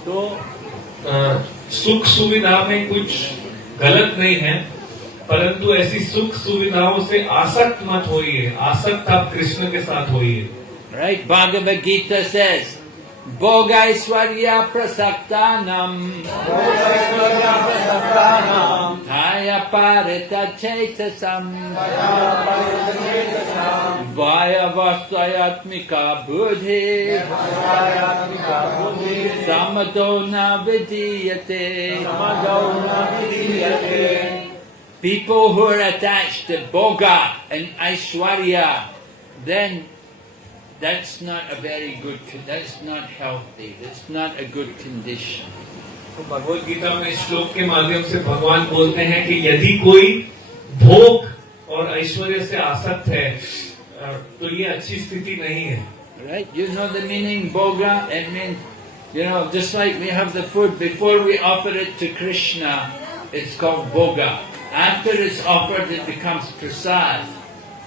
तो सुख सुविधा में कुछ गलत नहीं है, परंतु ऐसी सुख सुविधाओं से आसक्त मत होइए, आसक्त आप कृष्ण के साथ होइए। Right? Bhagavad Gita says, Bhogaiswarya prasaktanam Thaya parita chetasam Vaya Devasayatmika buddhi Samadona vidiyate. People who are attached to Bhoga and Aishwarya, then that's not a very good, that's not healthy, that's not a good condition. तो भगवत गीता में इस श्लोक के माध्यम से भगवान बोलते हैं कि यदि कोई भोग और ऐश्वर्य से आसक्त है तो ये अच्छी स्थिति नहीं है. Right? You know the meaning Bhoga? It means, just like we have the food, before we offer it to Krishna, it's called Bhoga. After it's offered, it becomes prasad.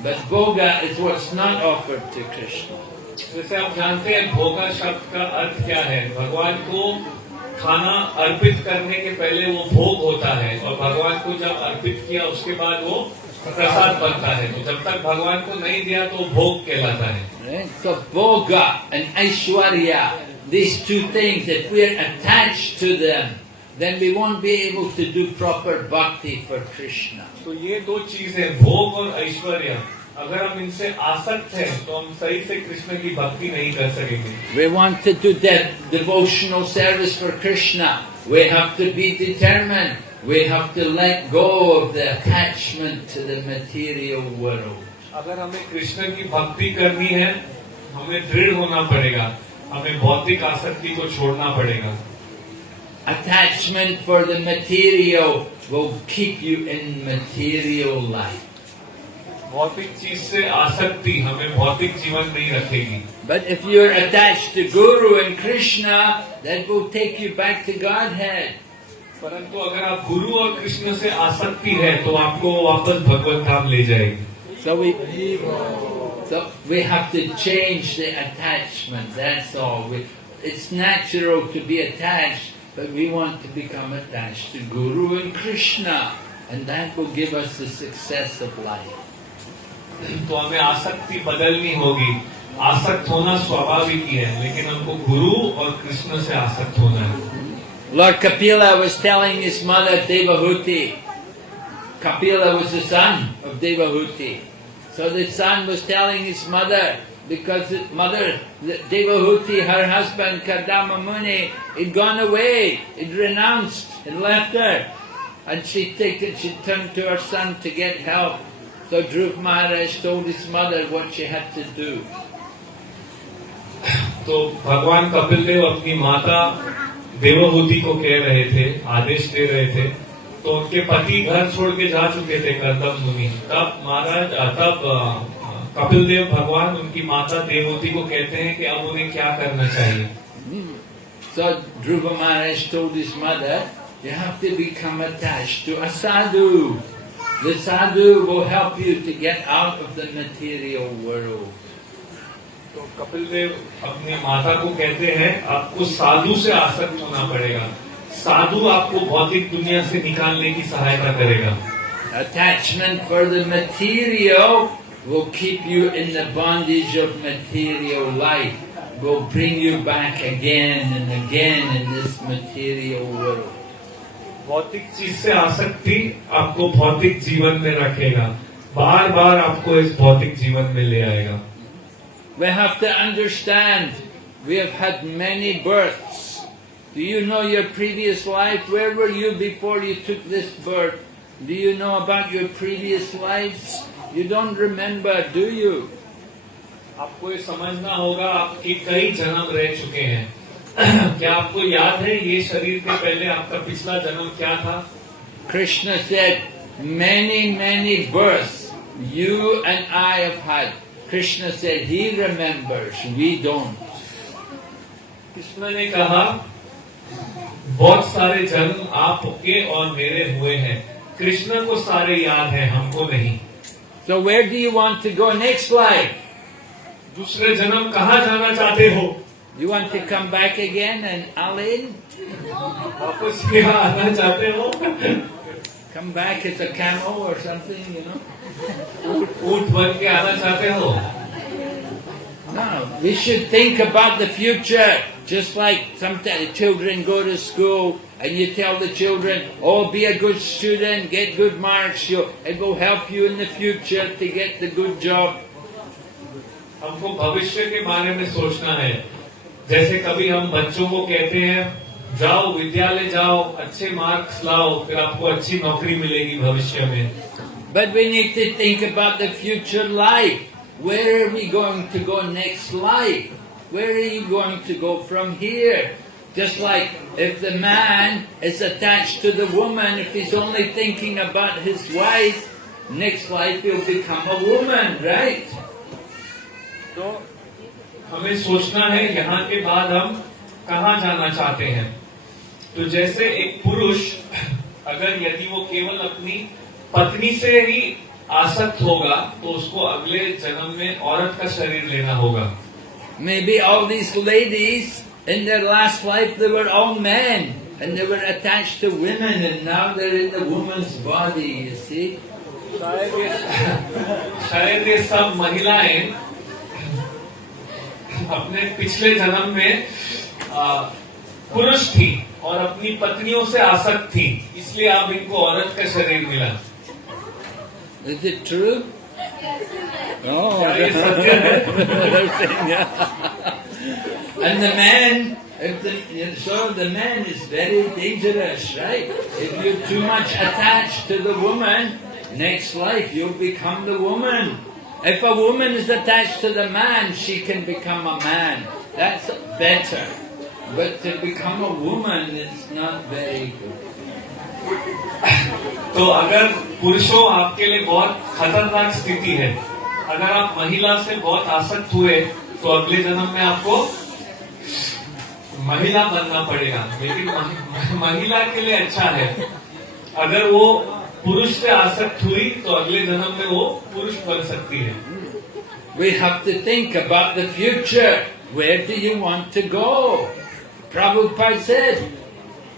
But Bhoga is what's not offered to Krishna. जैसे आप जानते हैं भोगा शब्द का अर्थ क्या है. भगवान को खाना अर्पित करने के पहले वो भोग होता है और भगवान को जब अर्पित किया उसके बाद वो प्रसाद बनता है. तो जब तक भगवान को नहीं दिया तो भोग कहलाता है. Right? So Bhoga and Aishwarya, these two things, if we are attached to them, then we won't be able to do proper bhakti for Krishna. तो ये दो चीजें भोग और ऐश्वर्य अगर हम इनसे आसक्त हैं तो हम सही से कृष्ण की भक्ति नहीं कर सकेंगे. We want to do that devotional service for Krishna. We have to be determined. We have to let go of the attachment to the material world. अगर हमें कृष्ण की भक्ति करनी है हमें दृढ़ होना पड़ेगा. हमें भौतिक आसक्ति को छोड़ना पड़ेगा. Attachment for the material will keep you in material life. भौतिक चीज से आसक्ति हमें भौतिक जीवन नहीं रखेगी. But if you are attached to Guru and Krishna, that will take you back to Godhead. परंतु अगर आप गुरु और कृष्ण से आसक्ति है तो आपको वापस भगवत धाम ले जाएगी. So we have to change the attachment. That's all. It's natural to be attached, but we want to become attached to Guru and Krishna, and that will give us the success of life. तो हमें आसक्ति बदलनी होगी. आसक्त होना स्वाभाविक ही है लेकिन हमको गुरु और कृष्ण से आसक्त होना है. Lord Kapila was telling his mother Devahuti. Kapila was the son of Devahuti. So the son was telling his mother, because his mother, Devahuti, her husband Kardama Muni, had gone away, had renounced and left her. And she turned to her son to get help. So Dhruv Maharaj told his mother what she had to do. तो भगवान कपिल देव अपनी माता देवहूति को कह रहे थे, आदेश दे रहे थे. तो उनके पति घर छोड़ के जा चुके थे कर्दम मुनि. तब कपिल देव भगवान उनकी माता देवहूति को कहते हैं कि अब उन्हें क्या करना चाहिए. So Dhruva Maharaj told his mother, you have to become attached to a sadhu. The sadhu will help you to get out of the material world. तो कपिल देव अपनी माता को कहते हैं आपको साधु से आसक्त होना पड़ेगा. साधु आपको भौतिक दुनिया से निकालने की सहायता करेगा. Attachment for the material will keep you in the bondage of material life, will bring you back again and again in this material world. भौतिक चीज से आसक्ति आपको भौतिक जीवन में रखेगा. बार बार आपको इस भौतिक जीवन में ले आएगा. We have to understand, we have had many births. Do you know your previous life? Where were you before you took this birth? Do you know about your previous lives? You don't remember, do you? आपको ये समझना होगा आपके कई जन्म रह चुके हैं. क्या आपको याद है ये शरीर के पहले आपका पिछला जन्म क्या था? Krishna said, many births you and I have had. Krishna said, he remembers, we don't. Krishna ने कहा बहुत सारे जन्म आपके और मेरे हुए हैं. कृष्ण को सारे याद हैं, हमको नहीं. So where do you want to go next life? दूसरे जन्म कहाँ जाना चाहते हो? You want to come back again and Alin? वापस यहाँ आना चाहते हो? Come back as a camel or something, you know? ऊंट बन के आना चाहते हो? No, we should think about the future. Just like sometimes the children go to school and you tell the children, oh, be a good student, get good marks, it will help you in the future to get the good job. हमको भविष्य के बारे में सोचना है। जैसे कभी हम बच्चों को कहते हैं जाओ विद्यालय जाओ, अच्छे मार्क्स लाओ, फिर आपको अच्छी नौकरी मिलेगी भविष्य में। But we need to think about the future life. Where are we going to go next life? Where are you going to go from here? Just like if the man is attached to the woman, if he's only thinking about his wife, next life he'll become a woman, right? तो हमें सोचना है यहाँ के बाद हम कहाँ जाना चाहते हैं। तो जैसे एक पुरुष अगर यदि वो केवल अपनी पत्नी से ही आसक्त होगा तो उसको अगले जन्म में औरत का शरीर लेना होगा। Maybe all these ladies in their last life they were all men and they were attached to women and now they're in the woman's body, you see? शायद ये सब महिलाएं अपने पिछले जन्म में पुरुष थी और अपनी पत्नियों से आसक्त थी, इसलिए अब इनको औरत का शरीर मिला। Is it true? Oh, क्या ये सत्य है? And the man, so the man is very dangerous, right? If you're too much attached to the woman, next life you'll become the woman. If a woman is attached to the man, she can become a man. That's better. But to become a woman is not very good. तो अगर पुरुषों आपके लिए बहुत खतरनाक स्थिति है, अगर आप महिला से बहुत आसक्त हुए तो अगले जन्म में आपको महिला बनना पड़ेगा। लेकिन महिला के लिए अच्छा है, अगर वो पुरुष से आसक्त हुई तो अगले जन्म में वो पुरुष बन सकती है। We have to think about the future. Where do you want to go? Prabhupada said,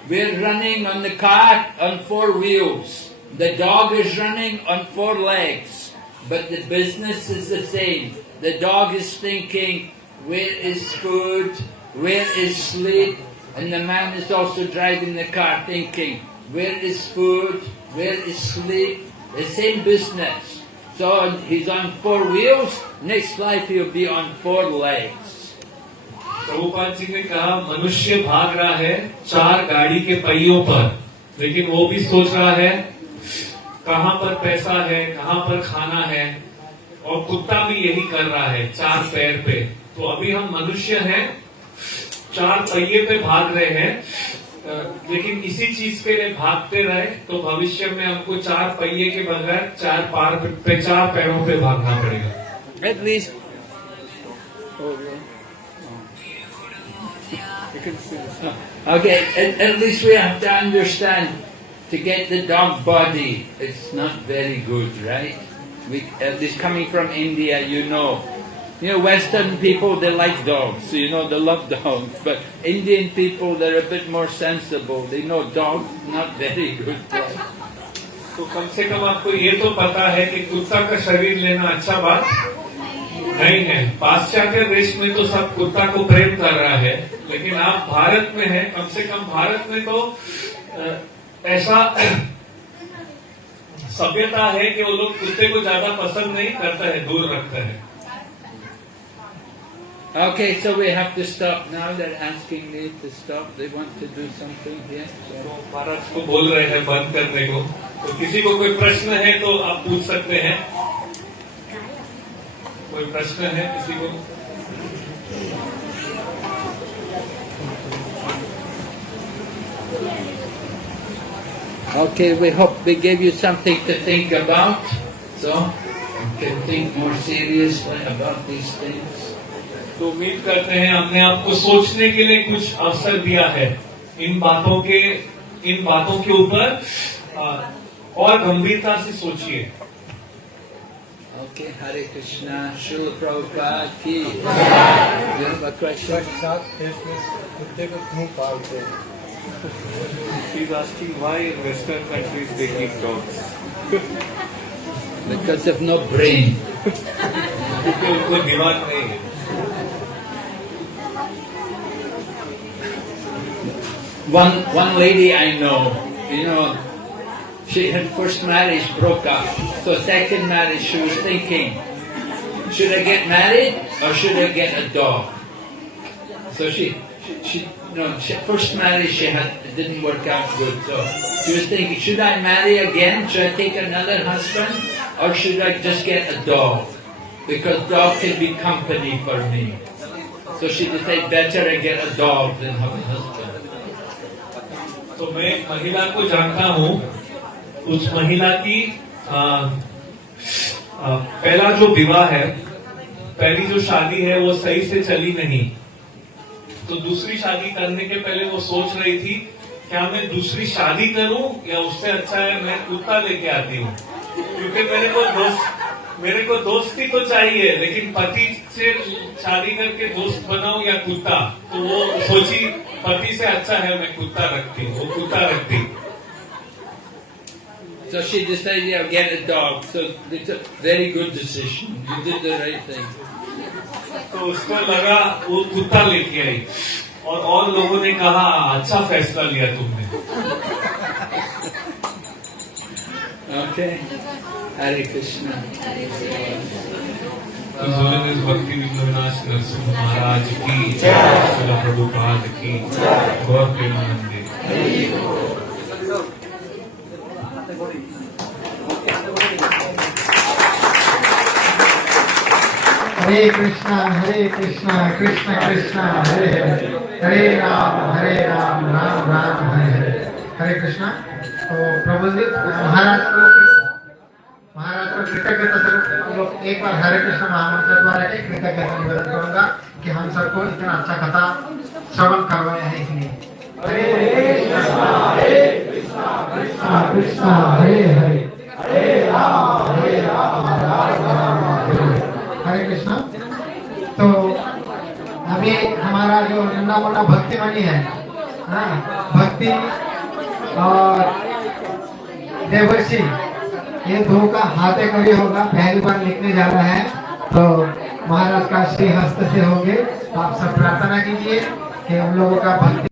we're running on the cart on 4 wheels. The dog is running on 4 legs. But the business is the same. The dog is thinking, where is food? Where is sleep? And the man is also driving the car thinking, where is food? Where is sleep? The same business. So he's on 4 wheels. Next life he'll be on 4 legs. Prabhupada ji ने कहा मनुष्य भाग रहा है 4 गाड़ी के पहियों पर, लेकिन वो भी सोच रहा है कहाँ पर पैसा है, कहाँ पर खाना है। और कुत्ता भी यही कर रहा है 4 पैर पे। तो अभी हम मनुष्य हैं, 4 पहिए पे भाग रहे हैं, लेकिन इसी चीज के लिए भागते रहे तो भविष्य में हमको 4 पहिए के बगैर 4 पैरों पे भागना पड़ेगा। At least. Okay, at least we have to understand, to get the dog body, it's not very good, right? At least coming from India, you know, Western people, they like dogs, so they love dogs. But Indian people, they're a bit more sensible. They know dogs not very good. तो कम से कम आपको ये तो पता है कि कुत्ता का शरीर लेना अच्छा बात नहीं है। पाश्चात्य देश में तो सब कुत्ता को प्रेम कर रहा है, लेकिन आप भारत में हैं, कम से कम भारत में तो ऐसा सभ्यता है कि वो लोग कुत्ते को ज्यादा पसंद नहीं करता है, दूर रखता है। Okay, so we have to stop now. They're asking me to stop. They want to do something here. तो महाराज को बोल रहे हैं बंद करने को। तो किसी को कोई प्रश्न है तो आप पूछ सकते हैं। कोई प्रश्न है किसी को? Okay, we hope we gave you something to think about, so you can think more seriously about these things. तो उम्मीद करते हैं हमने आपको सोचने के लिए कुछ अवसर दिया है। इन बातों के ऊपर और गंभीरता से सोचिए। Okay, Hare Krishna, Srila Prabhupada ki. You have a question? कुत्ते को क्यों पालते हैं? He's asking why in Western countries they keep dogs. Because of no brain. क्योंकि उनको दिमाग नहीं है। One lady I know, she had first marriage broke up. So second marriage she was thinking, should I get married or should I get a dog? So first marriage it didn't work out good. So she was thinking, should I marry again? Should I take another husband? Or should I just get a dog? Because dog can be company for me. So she decided better I get a dog than have a husband. तो मैं एक महिला को जानता हूँ, उस महिला की पहला जो विवाह है, पहली जो शादी है वो सही से चली नहीं, तो दूसरी शादी करने के पहले वो सोच रही थी क्या मैं दूसरी शादी करूं या उससे अच्छा है मैं कुत्ता लेके आती हूँ, क्योंकि मेरे को दोस्ती तो चाहिए लेकिन पति से शादी करके दोस्त बनाऊं या कुत्ता, तो वो सोची पति से अच्छा है मैं कुत्ता रखती हूँ, वो कुत्ता रखती। So she decided I'll get a dog. So it's a very good decision. You did the right thing. तो उसको लगा वो कुत्ता लेके आई और लोगों ने कहा अच्छा फैसला लिया तुमने। Okay. Hare Krishna. भक्ति विघ्नविनाश नरसिंह महाराज की जय, श्रील प्रभुपाद की गौर प्रेमानंदे। हरे कृष्णा कृष्ण कृष्ण हरे हरे, हरे राम राम राम हरे हरे। हरे कृष्णा। तो प्रभु जी महाराज को कृतज्ञता स्वरूप हम लोग एक बार हरे कृष्ण महामंत्र द्वारा एक कृतज्ञता निवेदन करूंगा कि हम सबको इतना अच्छा कथा श्रवण करवाया है इसलिए। हरे कृष्णा कृष्ण हरे हरे, हरे राम राम राम हरे हरे। हरे कृष्णा। तो अभी हमारा जो नन्ना मुन्ना भक्ति मणि है, भक्ति और देवर्षि, ये दो का हाथे कड़ी होगा, पहली बार लिखने जा रहा है, तो महाराज का श्री हस्त से होंगे। आप सब प्रार्थना कीजिए कि हम लोगों का भक्ति